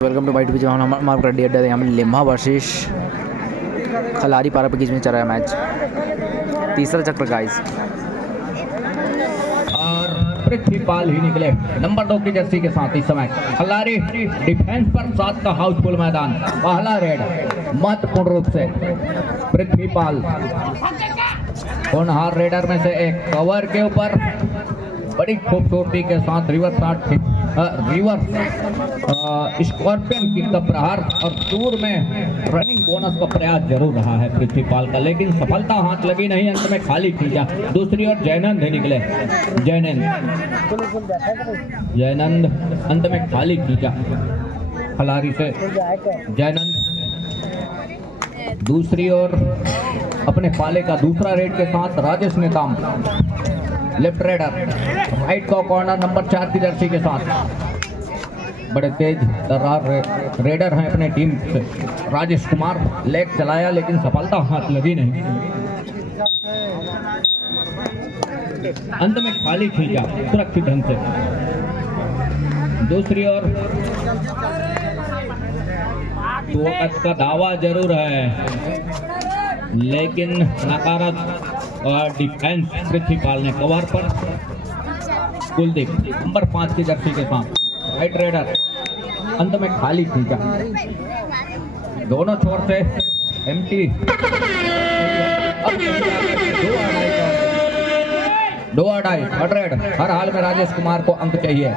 Welcome to bite जहाँ हमारे ready अड्डा यहाँ लिम्हा वर्सेस खलारी पारा बीच में चल रहा है मैच। तीसरा चक्र गाइस और पृथ्वीपाल ही निकले नंबर 2 की जर्सी के साथ। इस समय खलारी डिफेंस पर 7 का हाउसफुल मैदान। पहला रेड महत्वपूर्ण रूप से पृथ्वीपाल होनहार रेडर में से एक। कवर के ऊपर बड़ी खूबसूरती के साथ रिवर्स स्कॉर्पियन किक का प्रहार और दूर में रनिंग बोनस का प्रयास जरूर रहा है पृथ्वीपाल का, लेकिन सफलता हाथ लगी नहीं। अंत में खाली खींचा। दूसरी ओर जयनंद ही निकले। जयनंद अंत में खाली खींचा खलारी से जयनंद। दूसरी ओर अपने पाले का दूसरा रेड के साथ Rajesh Netam left raider right का कॉर्नर नंबर 4 की जर्सी के साथ। बड़े तेज तर्रार रेडर हैं अपने टीम से। राजेश कुमार लेग चलाया लेकिन सफलता हाथ लगी नहीं। अंत में खाली खींचा सुरक्षित ढंग से। दूसरी ओर तो का दावा जरूर है लेकिन नकारात्मक डिफेंस पृथ्वीपाल ने। कवर पर कुलदीप नंबर 5 की जर्सी के साथ राइट रेडर अंत में खाली खींचा। दोनों छोर से एम्प्टी। दो अढ़ाई रेड। हर हाल में राजेश कुमार को अंक चाहिए।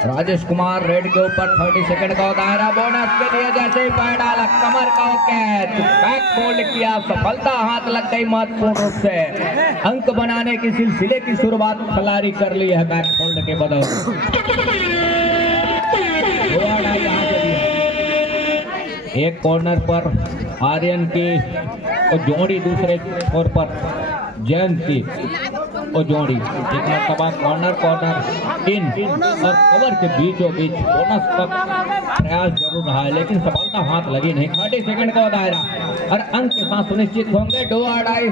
राजेश कुमार रेड के ऊपर 30 सेकंड का दायरा बोनस के लिए जैसे ही पैर डाला कमर का कैच बैक फोल्ड किया। सफलता हाथ लग गई महत्वपूर्ण रूप से। अंक बनाने की सिलसिले की शुरुआत खिलाड़ी कर ली है बैक फोल्ड के बदल। एक कॉर्नर पर आर्यन की और जोड़ी, दूसरे छोर पर जयंत की और जोड़ी। एक मरतबा कॉर्नर इन और कवर के बीचों बीच बोनस का प्रयास जरूर रहा है लेकिन सफलता हाथ लगी नहीं। 30 सेकंड का दायरा और अंक के साथ सुनिश्चित होंगे। 2 अढ़ाई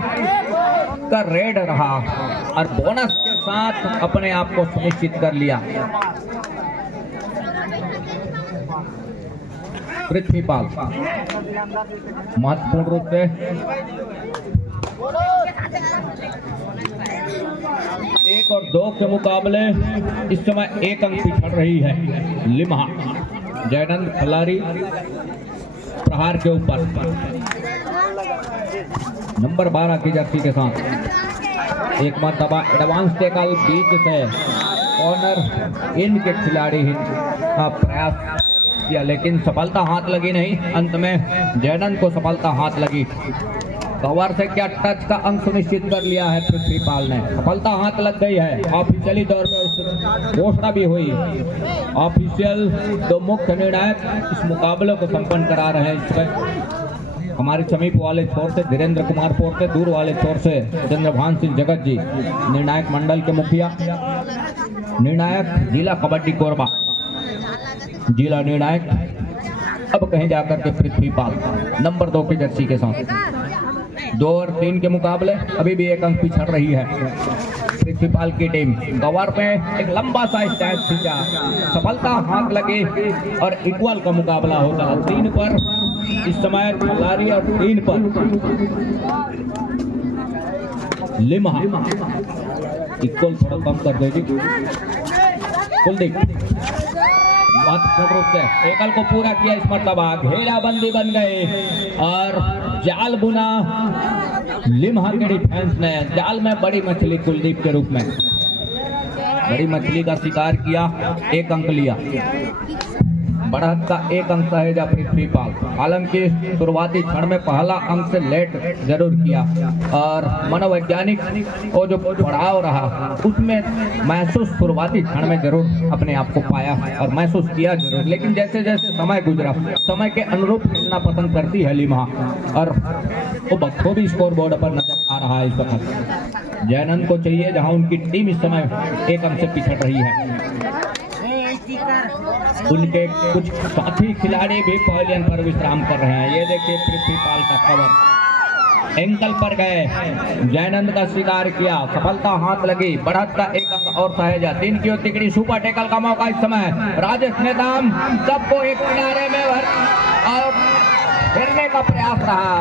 का रेड रहा और बोनस के साथ अपने आप को सुनिश्चित कर लिया पृथ्वीपाल। महत्वपूर्ण रूप से 1 और 2 के मुकाबले इस समय 1 अंक पिछड़ रही है लिम्हा। जयनंद खलारी प्रहार के ऊपर नंबर 12 की जर्सी के साथ। एक मरतबा एडवांस टेकल बीच से कॉर्नर इन के खिलाड़ी का प्रयास किया लेकिन सफलता हाथ लगी नहीं। अंत में जयनंद को सफलता हाथ लगी। कवर से क्या टच का अंक सुनिश्चित कर लिया है पृथ्वीपाल ने। सफलता हाथ लग गई है। ऑफिशियली तौर पर घोषणा भी हुई। ऑफिशियल 2 मुख्य निर्णायक इस मुकाबले को संपन्न करा रहे हैं। इसमें हमारे समीप वाले छोर से धीरेन्द्र कुमार पोर्ते, दूर वाले छोर से चंद्रभान सिंह जगत जी निर्णायक मंडल के मुखिया। निर्णायक जिला कबड्डी कोरबा जिला निर्णायक अब कहीं जाकर के पृथ्वीपाल नंबर 2 की जर्सी के साथ। 2 और 3 के मुकाबले अभी भी 1 अंक पिछड़ रही है पृथ्वीपाल की टीम। कवर पे एक लंबा सा स्टैंड खींचा। सफलता हाथ लगे और इक्वल का मुकाबला होता है। 3 पर इस समय खिलाड़ी और 3 पर लिम्हा। इक्वल थोड़ा कम कर दो जी कुलदीप। महत्वपूर्ण रूप से एकल को पूरा किया इस मरतबा। घेराबंदी बन गई और जाल बुना लिम्हा के डिफेंस ने। जाल में बड़ी मछली कुलदीप के रूप में बड़ी मछली का शिकार किया। 1 अंक लिया। बढ़त का 1 अंक सहेजा पृथ्वीपाल। हालांकि शुरुआती क्षण में पहला अंक से लेट जरूर किया और मनोवैज्ञानिक वो जो पड़ाव रहा उसमें महसूस शुरुआती क्षण में जरूर अपने आप को पाया और महसूस किया जरूर, लेकिन जैसे जैसे समय गुजरा समय के अनुरूप खेलना पसंद करती है लिम्हा और वो बखूबी स्कोर बोर्ड पर नजर आ रहा है इस वक्त। जयनंद को चाहिए जहां उनकी टीम इस समय 1 अंक से पिछड़ रही है। उनके कुछ साथी खिलाड़ी भी पवेलियन पर विश्राम कर रहे हैं। ये देखिए पृथ्वीपाल का कवर एंकल पर गए, जयनंद का शिकार किया, सफलता हाथ लगी, बढ़त का एक अंक और सहेजा। 3 की ओर तिकड़ी, सुपर टैकल का मौका इस समय। राजेश नेताम सबको एक किनारे में और फिरने का प्रयास रहा,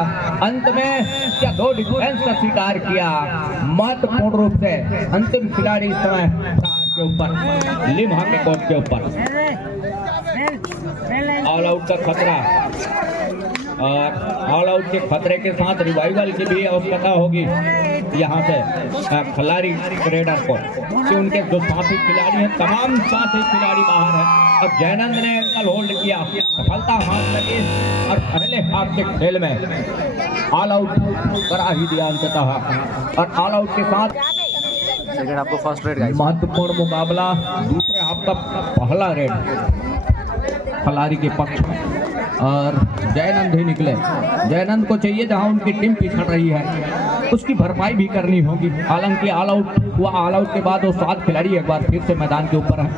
अंत में क्या 2 डिफेंस का शिकार किया महत्वपूर्ण रूप से। अंतिम खिलाड़ी इस समय प्रहार के ऊपर, लिम्हा के कोर्ट के ऊपर। ऑल आउट का खतरा और ऑल आउट के खतरे के साथ रिवाइवल की भी आवश्यकता होगी यहाँ से खिलाड़ी रेडर को, कि उनके जो साथी खिलाड़ी हैं तमाम साथी खिलाड़ी बाहर हैं। अब जयनंद ने एंकल होल्ड किया, सफलता हाथ लगी और पहले हाफ के खेल में ऑल आउट करा ही दिया अंततः। और ऑल आउट के साथ सेकंड आपको फर्स्ट रेड गाइस। महत्वपूर्ण मुकाबला दूसरे हाफ का पहला रेड खिलाड़ी के पक्ष में और जयनंद ही निकले। जयनंद को चाहिए जहां उनकी टीम पिछड़ रही है उसकी भरपाई भी करनी होगी। हालांकि ऑल आउट हुआ, ऑल आउट के बाद वो 7 खिलाड़ी एक बार फिर से मैदान के ऊपर है।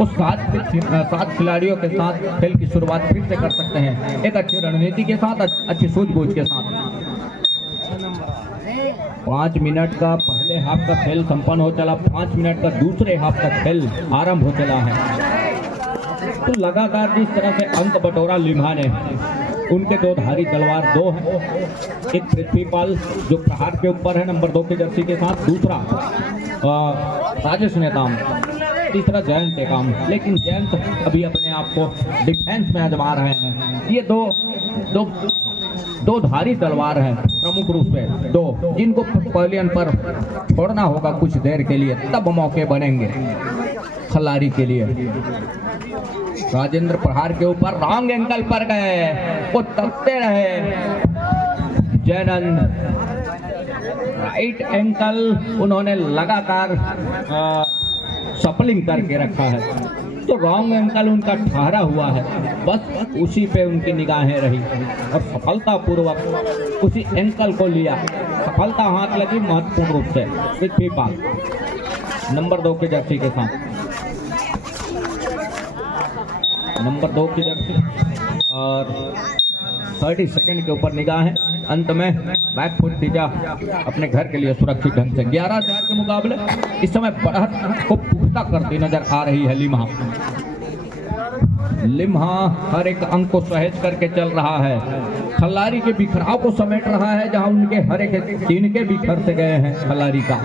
उस 7 खिलाड़ियों के साथ खेल की शुरुआत फिर से कर सकते हैं, एक अच्छी रणनीति के साथ, अच्छी सूझबूझ के साथ। 5 मिनट का पहले हाफ का खेल संपन्न हो चला, 5 मिनट का दूसरे हाफ का खेल आरंभ हो चला है। तो लगातार जिस तरह से अंक बटोरा लिम्हा ने, उनके 2 धारी तलवार 2 है, एक पृथ्वीपाल जो प्रहार के ऊपर है नंबर 2 की जर्सी के साथ, दूसरा राजेश नेताम, तीसरा जयंत टेकाम। लेकिन जयंत अभी अपने आप को डिफेंस में आजमा रहे हैं। ये दो धारी तलवार है प्रमुख रूप से, 2 जिनको पवेलियन पर छोड़ना होगा कुछ देर के लिए, तब मौके बनेंगे खिलाड़ी के लिए। राजेंद्र प्रहार के ऊपर रॉन्ग एंकल पर गए, वो तकते रहे। जयनंद राइट एंकल उन्होंने लगातार सपलिंग करके रखा है, तो रॉन्ग एंकल उनका ठहरा हुआ है, बस उसी पे उनकी निगाहें रही और सफलतापूर्वक उसी एंकल को लिया। सफलता हाथ लगी महत्वपूर्ण रूप से पृथ्वीपाल नंबर 2 की जर्सी के साथ, नंबर 2 की जर्सी और 30 सेकंड के ऊपर निगाहें। अंत में बैक फुट तीजा अपने घर के लिए सुरक्षित ढंग से। 11-4 के मुकाबले इस समय बढ़त को पुख्ता करती नजर आ रही है लिम्हा। लिम्हा हर एक अंक को सहेज करके चल रहा है, खिलाड़ी के बिखराव को समेट रहा है, जहां उनके हर एक तिनके बिखर से गए हैं खिलाड़ी का।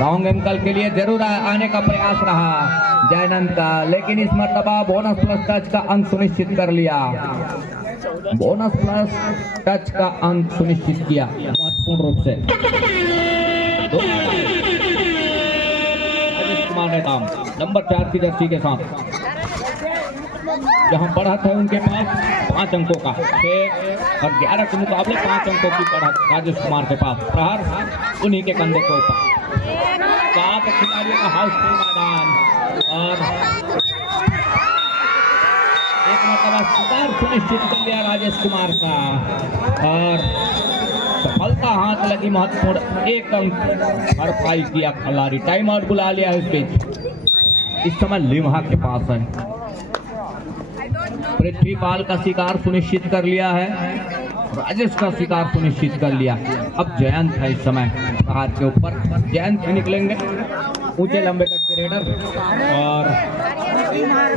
रॉन्ग एंकल के लिए जरूर आने का प्रयास रहा जयनंद का, लेकिन इस मर्तबा बोनस प्लस टच का अंक सुनिश्चित कर लिया, बोनस प्लस टच का अंक सुनिश्चित किया महत्वपूर्ण रूप से। कुमार नेताम नंबर 4 की जर्सी के साथ, जहां बढ़त है उनके पास 5 अंकों का, 6 और 11 के मुकाबले 5 अंकों की बढ़त राजेश कुमार के पास। प्रहार उन्हीं के कंधे के ऊपर। 7 खिलाड़ियों का हाउसफुल मैदान और एक मरतबा शिकार सुनिश्चित कर लिया राजेश कुमार का और सफलता हाथ लगी महत्वपूर्ण, 1 अंक भरपाई किया खिलाड़ी। टाइम आउट बुला लिया इस बीच, इस समय लिम्हा के पास है। पृथ्वीपाल का शिकार सुनिश्चित कर लिया है, राजेश का शिकार सुनिश्चित कर लिया। अब जयंत है इस समय प्रहार के ऊपर, जयंत भी निकलेंगे ऊंचे लंबे कट के रेडर और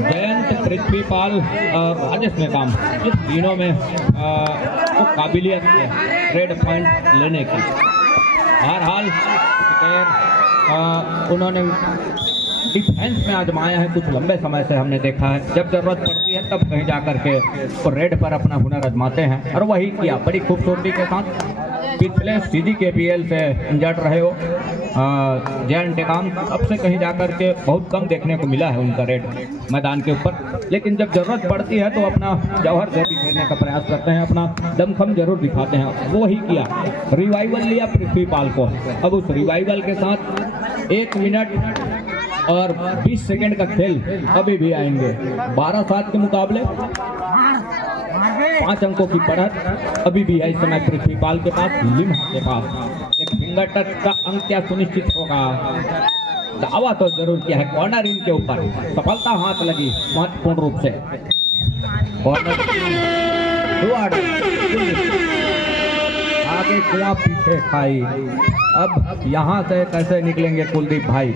जयंत, पृथ्वीपाल और राजेश नेताम, इस तीनों में वो काबिलियत है रेड पॉइंट लेने की। बहरहाल उन्होंने डिफेंस में आजमाया है कुछ लंबे समय से, हमने देखा है जब जरूरत पड़ती है तब कहीं जा करके वो रेड पर अपना हुनर आजमाते हैं और वही किया बड़ी खूबसूरती के साथ। पिछले CGKPL से इंजर्ड रहे हो जयंत टेकाम, अब से कहीं जाकर के बहुत कम देखने को मिला है उनका रेड मैदान के ऊपर, लेकिन जब जरूरत पड़ती है तो अपना जौहर जैसी खेलने का प्रयास करते हैं, अपना दमखम जरूर दिखाते हैं, वो ही किया। रिवाइवल लिया पृथ्वीपाल को, अब उस रिवाइवल के साथ 1 मिनट और 20 सेकंड का खेल अभी भी आएंगे। 12-7 के मुकाबले 5 अंकों की बढ़त अभी भी है इस समय पृथ्वीपाल के पास, लिम्हा के पास। एक फिंगर टच का अंक क्या सुनिश्चित होगा, दावा तो जरूर किया है कॉर्नर इन के ऊपर, सफलता हाथ लगी महत्वपूर्ण रूप से। कॉर्नर के कुआं पीछे खाई। अब यहाँ से कैसे निकलेंगे कुलदीप भाई?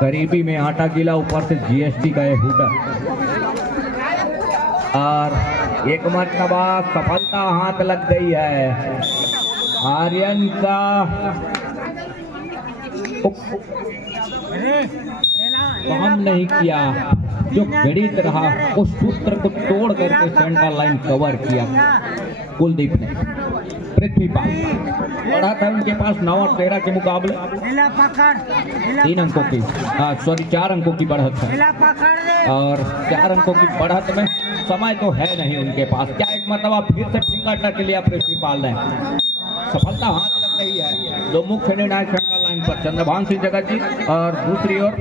गरीबी में आटा गीला, ऊपर से जीएसटी का ये हुडा। और एक मरतबा सफलता हाथ लग गई है। आर्यन का काम नहीं किया, जो गणित रहा उस सूत्र को तोड़ करके सेंटर लाइन कवर किया कुलदीप ने। पृथ्वीपाल बढ़ा था उनके पास 9 और 13 के मुकाबले 3 अंकों की, सॉरी 4 अंकों की बढ़त है। और 4 अंकों की बढ़त में समय तो है नहीं उनके पास। क्या एक मरतबा फिर से फिंगर टच लिया पृथ्वीपाल ने? सफलता हाथ लग रही है। दो मुख्य निर्णायक सेंटर लाइन पर चंद्रभान सिंह जगत जी और दूसरी ओर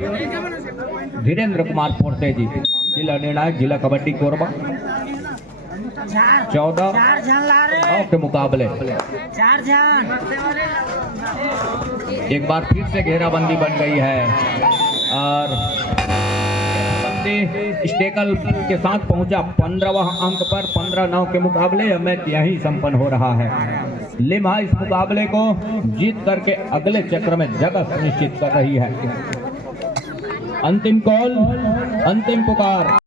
धीरेन्द्र कुमार पोर्ते जी, जिला निर्णायक जिला कबड्डी कोरबा। 14 के मुकाबले एक बार फिर से घेराबंदी बन गई है और स्टेकल के साथ पहुंचा 15वां अंक पर। 15-9 के मुकाबले मैच यहीं संपन्न हो रहा है। लिम्हा इस मुकाबले को जीत करके अगले चक्र में जगह सुनिश्चित कर रही है। अंतिम कॉल, अंतिम पुकार।